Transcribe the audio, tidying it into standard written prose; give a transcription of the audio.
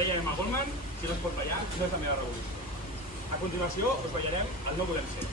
deia Emma Goldman, si no es pot ballar, no és la meva revolució. A continuació, us ballarem el No Volem Ser.